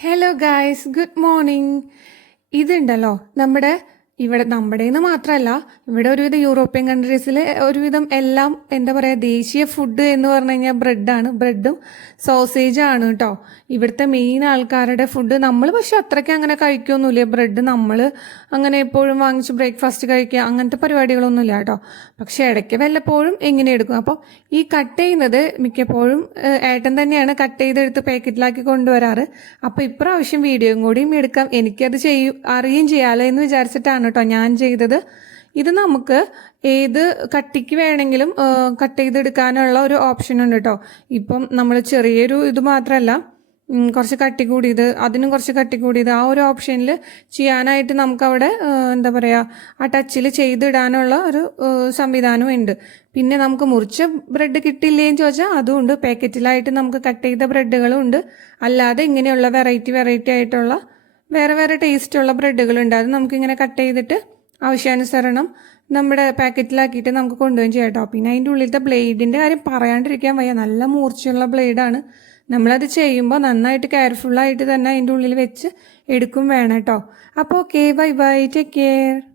Hello guys good morning ഇതുണ്ടല്ലോ നമ്മുടെ ഇവിടെ നമ്മുടെ നിന്ന് മാത്രമല്ല ഇവിടെ ഒരുവിധം യൂറോപ്യൻ കൺട്രീസിൽ ഒരുവിധം എല്ലാം എന്താ പറയുക ദേശീയ ഫുഡ് എന്ന് പറഞ്ഞു കഴിഞ്ഞാൽ ബ്രെഡാണ് ബ്രെഡും സോസേജാണ് കേട്ടോ ഇവിടുത്തെ മെയിൻ ആൾക്കാരുടെ ഫുഡ് നമ്മൾ പക്ഷെ അത്രയ്ക്ക് അങ്ങനെ കഴിക്കൊന്നുമില്ല. ബ്രെഡ് നമ്മൾ അങ്ങനെ എപ്പോഴും വാങ്ങിച്ച് ബ്രേക്ക്ഫാസ്റ്റ് കഴിക്കുക അങ്ങനത്തെ പരിപാടികളൊന്നുമില്ല കേട്ടോ പക്ഷെ ഇടയ്ക്ക് വല്ലപ്പോഴും ഇങ്ങനെ എടുക്കും. അപ്പോൾ ഈ കട്ട് ചെയ്യുന്നത് മിക്കപ്പോഴും ഏട്ടൻ തന്നെയാണ് കട്ട് ചെയ്തെടുത്ത് പാക്കറ്റിലാക്കി കൊണ്ടുവരാറ്. അപ്പോൾ ഇപ്രാവശ്യം വീഡിയോയും കൂടിയും എടുക്കാം. എനിക്കത് ചെയ്യും അറിയുകയും ചെയ്യാമല്ലോ എന്ന് വിചാരിച്ചിട്ടാണ് കേട്ടോ ഞാൻ ചെയ്തത്. ഇത് നമുക്ക് ഏത് കട്ടിക്ക് വേണമെങ്കിലും കട്ട് ചെയ്തെടുക്കാനുള്ള ഒരു ഓപ്ഷൻ ഉണ്ട് കേട്ടോ ഇപ്പം നമ്മൾ ചെറിയൊരു ഇത് മാത്രമല്ല കുറച്ച് കട്ടി കൂടിയത് അതിനും കുറച്ച് കട്ടി കൂടിയത് ആ ഒരു ഓപ്ഷനിൽ ചെയ്യാനായിട്ട് നമുക്കവിടെ എന്താ പറയുക ആ ടച്ചിൽ ചെയ്തിടാനുള്ള ഒരു സംവിധാനവും സംവിധാനം ഉണ്ട്. പിന്നെ നമുക്ക് മുറിച്ച ബ്രെഡ് കിട്ടില്ലേന്ന് ചോദിച്ചാൽ അതും ഉണ്ട്. പാക്കറ്റിലായിട്ട് നമുക്ക് കട്ട് ചെയ്ത ബ്രെഡുകളും ഉണ്ട്. അല്ലാതെ ഇങ്ങനെയുള്ള വെറൈറ്റി വെറൈറ്റി ആയിട്ടുള്ള വേറെ വേറെ ടേസ്റ്റുള്ള ബ്രെഡുകളുണ്ട് അത് നമുക്കിങ്ങനെ കട്ട് ചെയ്തിട്ട് ആവശ്യാനുസരണം നമ്മുടെ പാക്കറ്റിലാക്കിയിട്ട് നമുക്ക് കൊണ്ടുപോയി ചെയ്യാം കേട്ടോ പിന്നെ അതിന്റെ ഉള്ളിലത്തെ ബ്ലേഡിന്റെ കാര്യം പറയാണ്ടിരിക്കാൻ വയ്യ. നല്ല മൂർച്ചയുള്ള ബ്ലേഡാണ് നമ്മളത് ചെയ്യുമ്പോൾ നന്നായിട്ട് കെയർഫുള്ളായിട്ട് തന്നെ അതിന്റെ ഉള്ളിൽ വെച്ച് എടുക്കും വേണം കേട്ടോ അപ്പോൾ okay bye bye take care